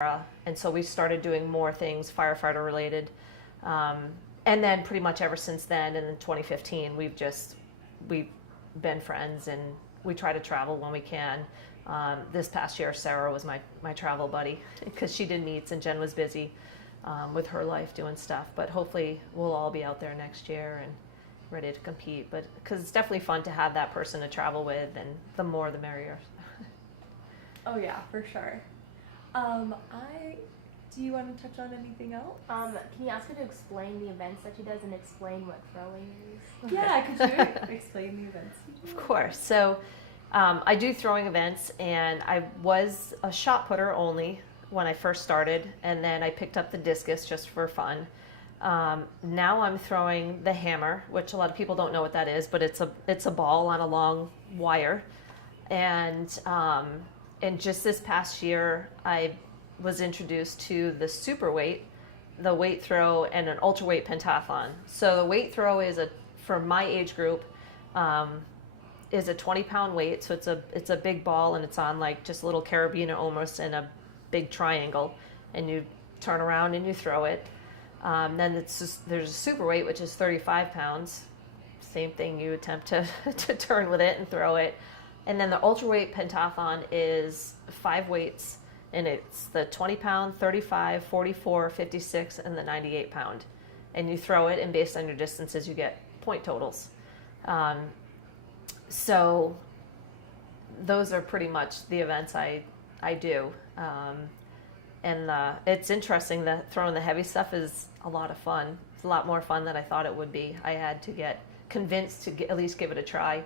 and so we started doing more things firefighter related. And then pretty much ever since then, and in 2015, we've been friends, and we try to travel when we can. This past year, Sarah was my travel buddy because she did meets and Jen was busy with her life doing stuff. But hopefully we'll all be out there next year and ready to compete. But because it's definitely fun to have that person to travel with, and the more the merrier. Oh yeah, for sure. Do you want to touch on anything else? Can you ask her to explain the events that she does and explain what throwing is? Yeah, could you explain the events you do? Of course. So I do throwing events, and I was a shot putter only when I first started, and then I picked up the discus just for fun. Now I'm throwing the hammer, which a lot of people don't know what that is, but it's a ball on a long wire. And just this past year, I was introduced to the super weight, the weight throw, and an ultra weight pentathlon. So the weight throw is for my age group, is a 20-pound weight. So it's a big ball, and it's on like just a little carabiner almost in a big triangle, and you turn around and you throw it. Then there's a super weight, which is 35 pounds. Same thing, you attempt to turn with it and throw it. And then the ultra weight pentathlon is 5 weights, and it's the 20 pound, 35, 44, 56, and the 98 pound. And you throw it, and based on your distances, you get point totals. So those are pretty much the events I do. And it's interesting that throwing the heavy stuff is a lot of fun. It's a lot more fun than I thought it would be. I had to get convinced to at least give it a try.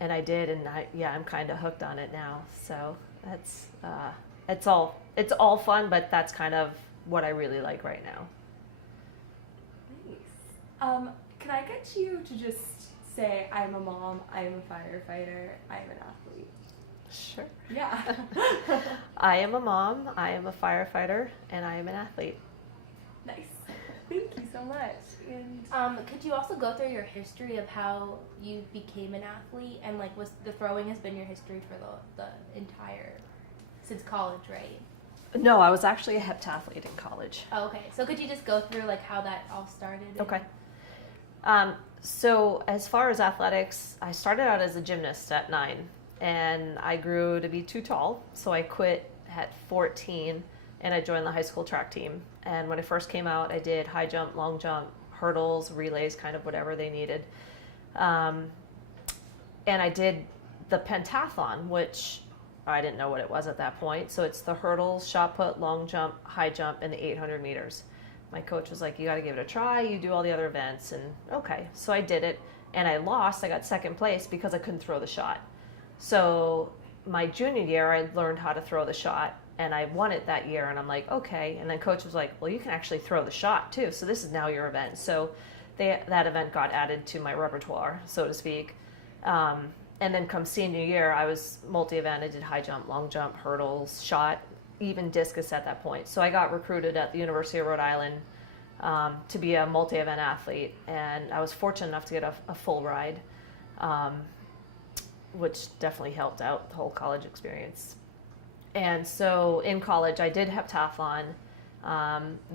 And I did, and I'm kind of hooked on it now. So that's it's all fun, but that's kind of what I really like right now. Nice. Can I get you to just say, I'm a mom, I'm a firefighter, I'm an athlete? Sure. Yeah. I am a mom, I am a firefighter, and I am an athlete. Nice. Thank you so much. And could you also go through your history of how you became an athlete, and like was the throwing has been your history for the entire since college, right? No, I was actually a heptathlete in college. Oh, okay. So could you just go through like how that all started? Okay. So as far as athletics, I started out as a gymnast at 9, and I grew to be too tall, so I quit at 14, and I joined the high school track team. And when I first came out, I did high jump, long jump, hurdles, relays, kind of whatever they needed. And I did the pentathlon, which I didn't know what it was at that point. So it's the hurdles, shot put, long jump, high jump, and the 800 meters. My coach was like, you got to give it a try. You do all the other events. And okay, so I did it, and I lost. I got second place because I couldn't throw the shot. So my junior year, I learned how to throw the shot, and I won it that year. And I'm like, okay. And then coach was like, well, you can actually throw the shot too. So this is now your event. So that event got added to my repertoire, so to speak. And then come senior year, I was multi-event. I did high jump, long jump, hurdles, shot, even discus at that point. So I got recruited at the University of Rhode Island to be a multi-event athlete. And I was fortunate enough to get a full ride, which definitely helped out the whole college experience. And so in college, I did heptathlon.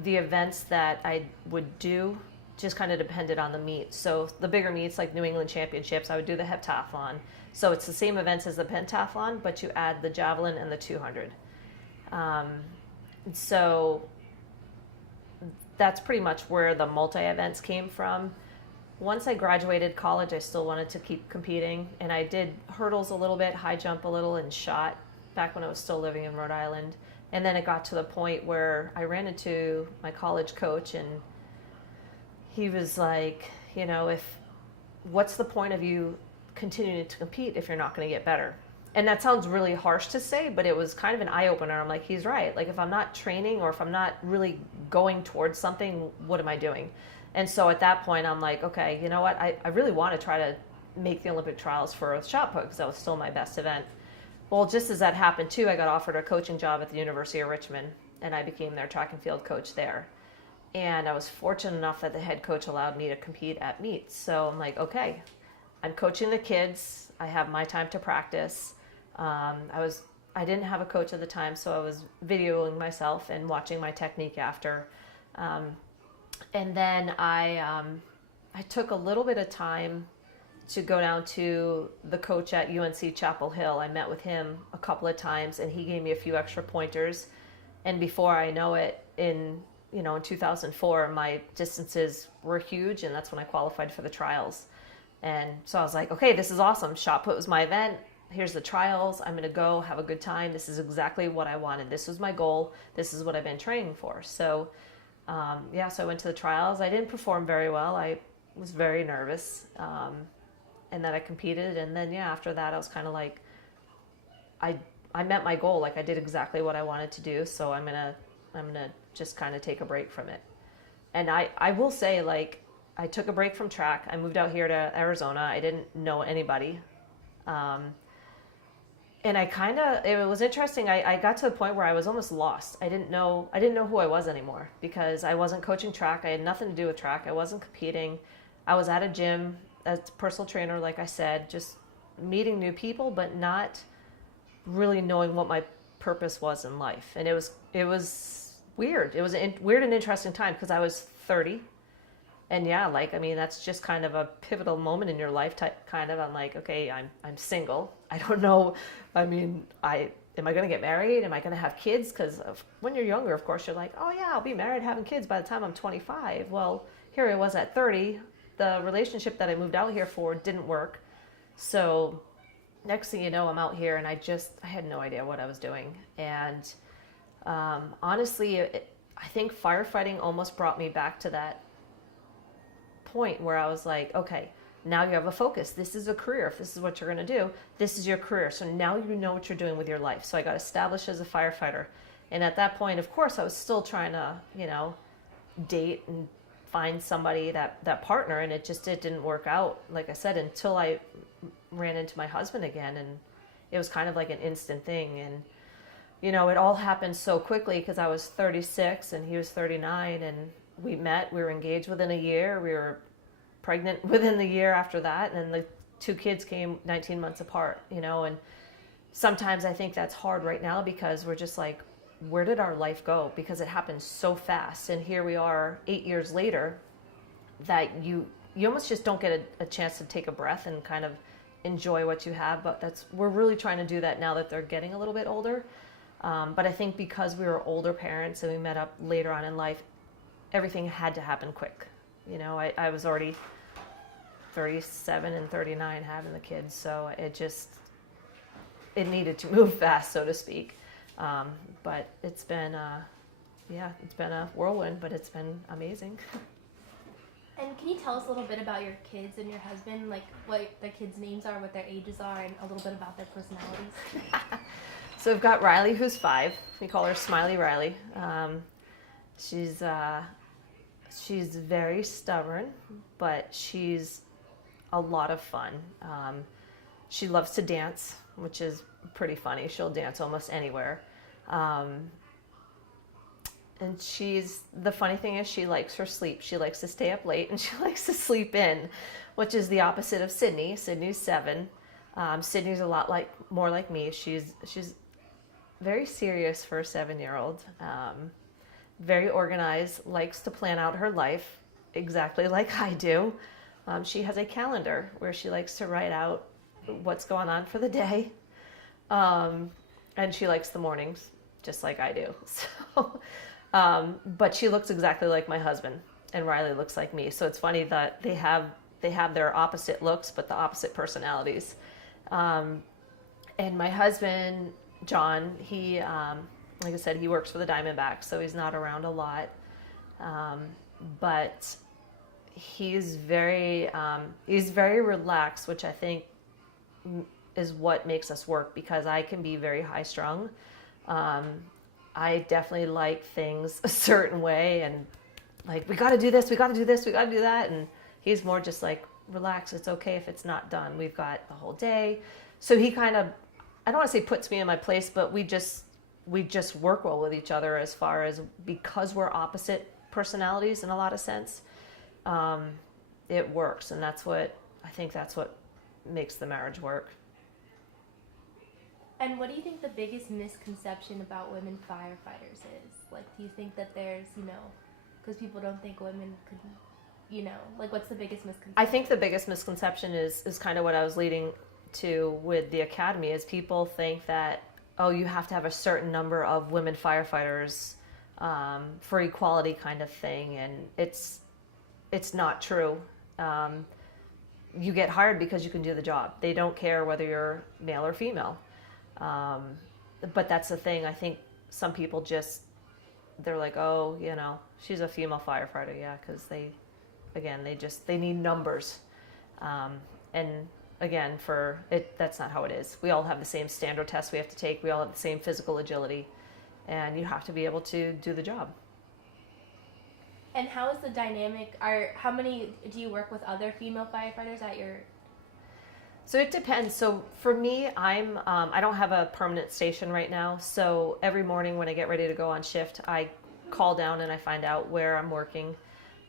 The events that I would do just kind of depended on the meet. So the bigger meets like New England Championships, I would do the heptathlon. So it's the same events as the pentathlon, but you add the javelin and the 200. So that's pretty much where the multi-events came from. Once I graduated college, I still wanted to keep competing, and I did hurdles a little bit, high jump a little, and shot back when I was still living in Rhode Island. And then it got to the point where I ran into my college coach, and he was like, what's the point of you continuing to compete if you're not going to get better? And that sounds really harsh to say, but it was kind of an eye-opener. I'm like, he's right. Like, if I'm not training or if I'm not really going towards something, what am I doing? And so at that point, I'm like, okay, you know what? I really want to try to make the Olympic trials for shot put because that was still my best event. Well, just as that happened too, I got offered a coaching job at the University of Richmond, and I became their track and field coach there. And I was fortunate enough that the head coach allowed me to compete at meets. So I'm like, okay, I'm coaching the kids. I have my time to practice. I I didn't have a coach at the time, so I was videoing myself and watching my technique after. And then I took a little bit of time to go down to the coach at UNC Chapel Hill. I met with him a couple of times, and he gave me a few extra pointers. And before I know it, in 2004, my distances were huge, and that's when I qualified for the trials. And so I was like, okay, this is awesome. Shot put was my event. Here's the trials. I'm going to go have a good time. This is exactly what I wanted. This was my goal. This is what I've been training for. So, so I went to the trials. I didn't perform very well. I was very nervous. And then I competed. And then, after that, I was kind of like, I met my goal. Like, I did exactly what I wanted to do. So I'm going to just kind of take a break from it. And I will say, like, I took a break from track. I moved out here to Arizona. I didn't know anybody. And it was interesting. I got to the point where I was almost lost. I didn't know who I was anymore because I wasn't coaching track. I had nothing to do with track. I wasn't competing. I was at a gym as a personal trainer, like I said, just meeting new people, but not really knowing what my purpose was in life. And it was weird. It was a weird and interesting time because I was 30. And that's just kind of a pivotal moment in your life. I'm like, okay, I'm single. I don't know. I mean, am I going to get married? Am I going to have kids? Because when you're younger, of course, you're like, oh yeah, I'll be married, having kids by the time I'm 25. Well, here I was at 30. The relationship that I moved out here for didn't work. So next thing you know, I'm out here and I had no idea what I was doing. And honestly, I think firefighting almost brought me back to that point where I was like, okay, now you have a focus. This is a career. If this is what you're going to do, this is your career. So now you know what you're doing with your life. So I got established as a firefighter. And at that point, of course, I was still trying to, date and find somebody, that partner. And it didn't work out, like I said, until I ran into my husband again. And it was kind of like an instant thing. And, it all happened so quickly because I was 36 and he was 39 and we met, we were engaged within a year, we were pregnant within the year after that, and the 2 kids came 19 months apart, and sometimes I think that's hard right now because we're just like, where did our life go? Because it happened so fast, and here we are 8 years later that you almost just don't get a chance to take a breath and kind of enjoy what you have, but we're really trying to do that now that they're getting a little bit older. But I think because we were older parents and we met up later on in life, everything had to happen quick. I was already 37 and 39 having the kids, so it needed to move fast, so to speak. But it's been a whirlwind, but it's been amazing. And can you tell us a little bit about your kids and your husband, like what the kids' names are, what their ages are, and a little bit about their personalities? So we've got Riley, who's 5. We call her Smiley Riley. She's very stubborn, but she's a lot of fun. She loves to dance, which is pretty funny. She'll dance almost anywhere. And the funny thing is she likes her sleep. She likes to stay up late and she likes to sleep in, which is the opposite of Sydney. Sydney's 7. Sydney's a lot more like me. She's very serious for a 7-year-old. Very organized, likes to plan out her life exactly like I do. She has a calendar where she likes to write out what's going on for the day. And she likes the mornings just like I do. So, but she looks exactly like my husband, and Riley looks like me. So it's funny that they have their opposite looks, but the opposite personalities. And my husband, John, he, like I said, he works for the Diamondbacks, so he's not around a lot. But he's very relaxed, which I think is what makes us work, because I can be very high strung. I definitely like things a certain way, and like, we got to do this, we got to do this, we got to do that. And he's more just like, relax, it's okay if it's not done. We've got the whole day. So he kind of, I don't want to say puts me in my place, but we just work well with each other, as far as, because we're opposite personalities in a lot of sense. It works, and I think that's what makes the marriage work. And what do you think the biggest misconception about women firefighters is? Like, do you think that there's, because people don't think women could, like, what's the biggest misconception? I think the biggest misconception is kind of what I was leading to with the academy, is people think that, oh, you have to have a certain number of women firefighters for equality kind of thing, and it's not true. You get hired because you can do the job. They don't care whether you're male or female. But that's the thing. I think some people they're like, oh, she's a female firefighter, yeah, because they need numbers. And again, that's not how it is. We all have the same standard tests we have to take. We all have the same physical agility, and you have to be able to do the job. And how is the dynamic? How many do you work with other female firefighters at your? So it depends. So for me, I don't have a permanent station right now. So every morning when I get ready to go on shift, I call down and I find out where I'm working.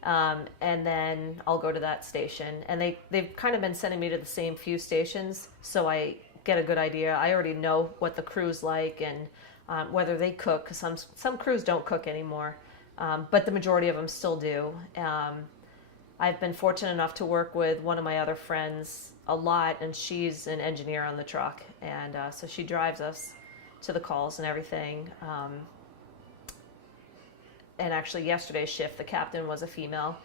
And then I'll go to that station. And they've kind of been sending me to the same few stations, so I get a good idea. I already know what the crew's like and whether they cook, because some crews don't cook anymore, but the majority of them still do. I've been fortunate enough to work with one of my other friends a lot, and she's an engineer on the truck, and so she drives us to the calls and everything. And actually yesterday's shift, the captain was a female,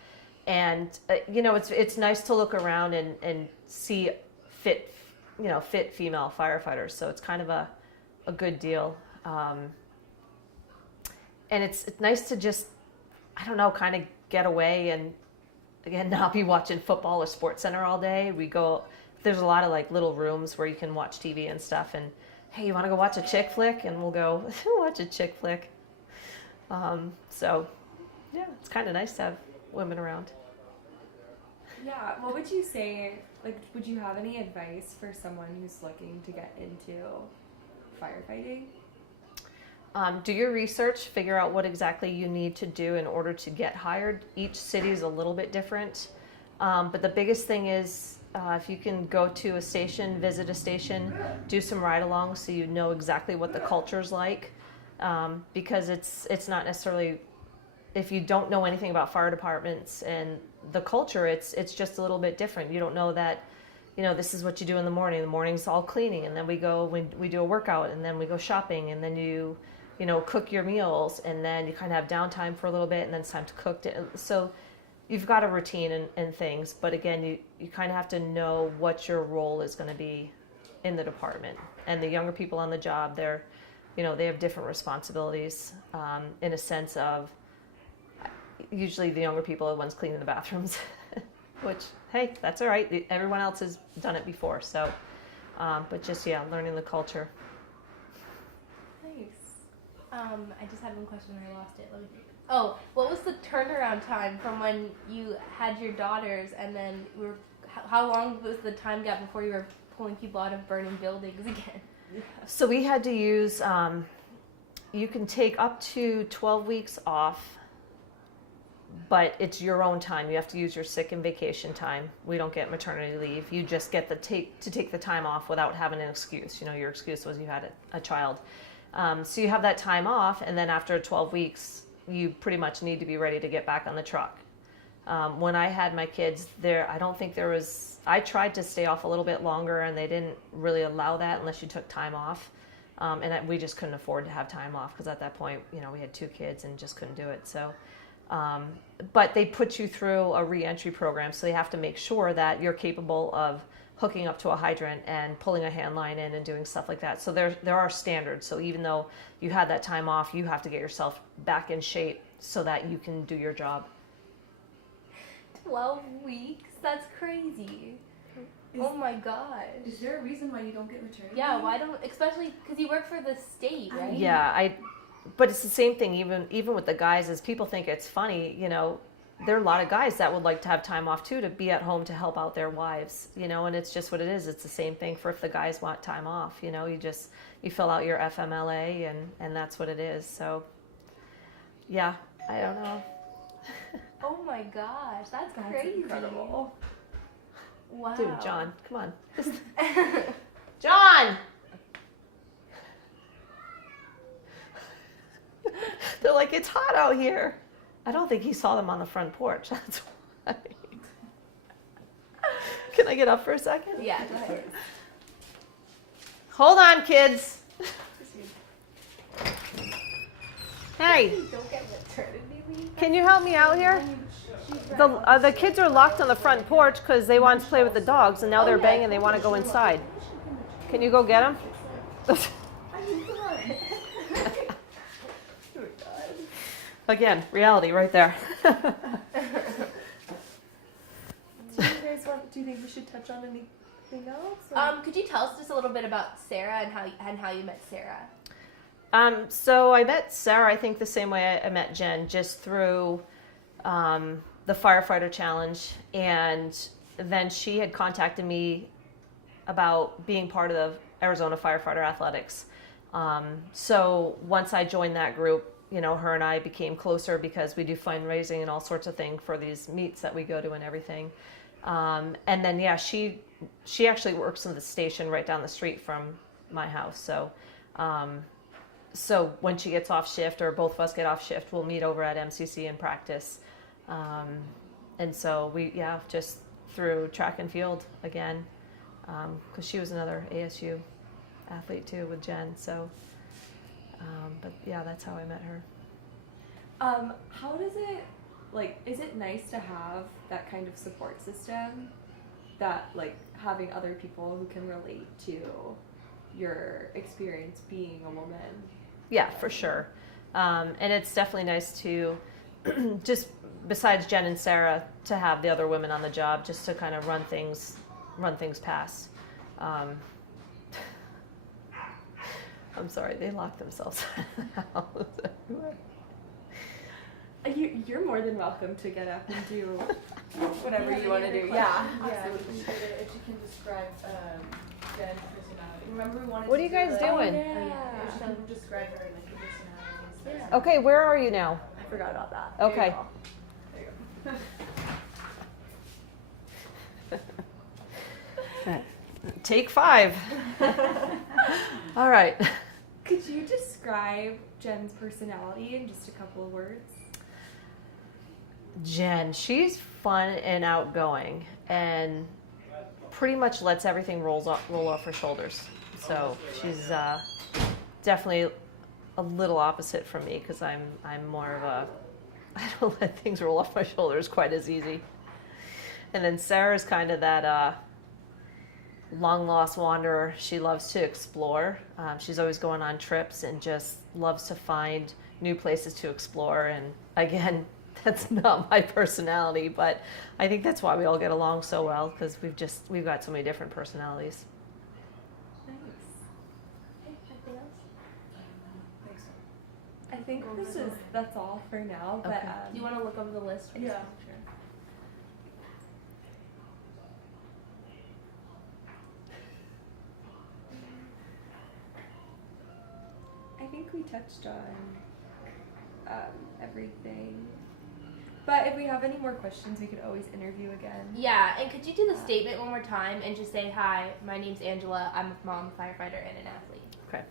and it's nice to look around and see fit female firefighters. So it's kind of a good deal, and it's nice to just, I don't know, kind of get away and again not be watching football or Sports Center all day. There's a lot of like little rooms where you can watch TV and stuff, and hey, you want to go watch a chick flick, and we'll go watch a chick flick. So yeah, it's kind of nice to have women around. Yeah, what would you say, like, would you have any advice for someone who's looking to get into firefighting? Do your research, figure out what exactly you need to do in order to get hired. Each city is a little bit different. But the biggest thing is if you can go to a station, visit a station, do some ride-alongs so you know exactly what the culture's like. Because it's not necessarily, if you don't know anything about fire departments and the culture, it's just a little bit different. You don't know that, this is what you do in the morning. The morning's all cleaning, and then we do a workout, and then we go shopping, and then you cook your meals, and then you kind of have downtime for a little bit, and then it's time to cook. So you've got a routine and things, but again, you kind of have to know what your role is going to be in the department. And the younger people on the job, they have different responsibilities in a sense of, usually the younger people are the ones cleaning the bathrooms, which, hey, that's all right. Everyone else has done it before. So, but just, learning the culture. Nice. I just had one question and I lost it. Let me think. Oh, what was the turnaround time from when you had your daughters and then how long was the time gap before you were pulling people out of burning buildings again? So we had to use, you can take up to 12 weeks off, but it's your own time. You have to use your sick and vacation time. We don't get maternity leave. You just get to take the time off without having an excuse. Your excuse was you had a child. So you have that time off, and then after 12 weeks, you pretty much need to be ready to get back on the truck. When I had my kids, I don't think there was, I tried to stay off a little bit longer, and they didn't really allow that unless you took time off. We just couldn't afford to have time off because at that point, we had 2 kids and just couldn't do it. So, but they put you through a re-entry program, so they have to make sure that you're capable of hooking up to a hydrant and pulling a hand line in and doing stuff like that. So there are standards. So even though you had that time off, you have to get yourself back in shape so that you can do your job. 12 weeks? That's crazy. Oh my gosh. Is there a reason why you don't get maternity? Yeah, why don't, especially because you work for the state, right? Yeah, but it's the same thing even with the guys, as people think it's funny, there are a lot of guys that would like to have time off too, to be at home to help out their wives, and it's just what it is. It's the same thing for if the guys want time off, you fill out your FMLA and that's what it is. So yeah, I don't know. Oh my gosh, that's crazy. Incredible. Wow. Dude, John, come on. John! like, it's hot out here. I don't think he saw them on the front porch. That's why. Can I get up for a second? Yeah, go ahead. Hold on, kids. Hey, Don't get maternity leave. can you help me out here? The kids are locked on the front porch because they wanted to play with the dogs, and now they're banging. They want to go inside. Can you go get them? Again, reality right there. Do you guys want? Do you think we should touch on anything else? or- Could you tell us just a little bit about Sarah and how you met Sarah? So I met Sarah, I think the same way I met Jen, just through the firefighter challenge, and then she had contacted me about being part of the Arizona Firefighter Athletics. So once I joined that group, you know, her and I became closer because we do fundraising and all sorts of things for these meets that we go to and everything. And then yeah, she actually works in the station right down the street from my house. So when she gets off shift, or both of us get off shift, we'll meet over at MCC and practice. And so just through track and field again, because she was another ASU athlete too with Jen. So, but yeah, that's how I met her. How does it, like, is it nice to have that kind of support system, that, like, having other people who can relate to your experience being a woman? Yeah, for sure. And it's definitely nice to just, besides Jen and Sarah, to have the other women on the job, just to kind of run things past. I'm sorry, they locked themselves out. You're more than welcome to get up and do whatever you want to do. Yeah. Absolutely. If you can describe Jen's personality. Remember we wanted What to are you guys like, doing? If you can describe her, like, her personality. Yeah. Okay, where are you now? I forgot about that. Okay. There you go. Take 5. All right. Could you describe Jen's personality in just a couple of words? Jen, she's fun and outgoing, and pretty much lets everything roll off her shoulders. So she's definitely a little opposite from me, because I'm more of a, I don't let things roll off my shoulders quite as easy. And then Sarah's kind of that long lost wanderer. She loves to explore. She's always going on trips and just loves to find new places to explore. And again, that's not my personality, but I think that's why we all get along so well, because we've got so many different personalities. Nice. Anything else? I think that's all for now. But Okay. Do you want to look over the list? Yeah. Sure. I think we touched on everything. But if we have any more questions, we could always interview again. Yeah, and could you do the statement one more time and just say, hi, my name's Angela, I'm a mom, firefighter, and an athlete. Okay.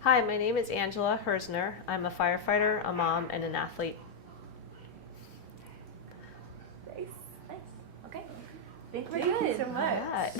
Hi, my name is Angela Hersner. I'm a firefighter, a mom, and an athlete. Nice. Nice. Okay. I think we're Thank you good. so much. All right.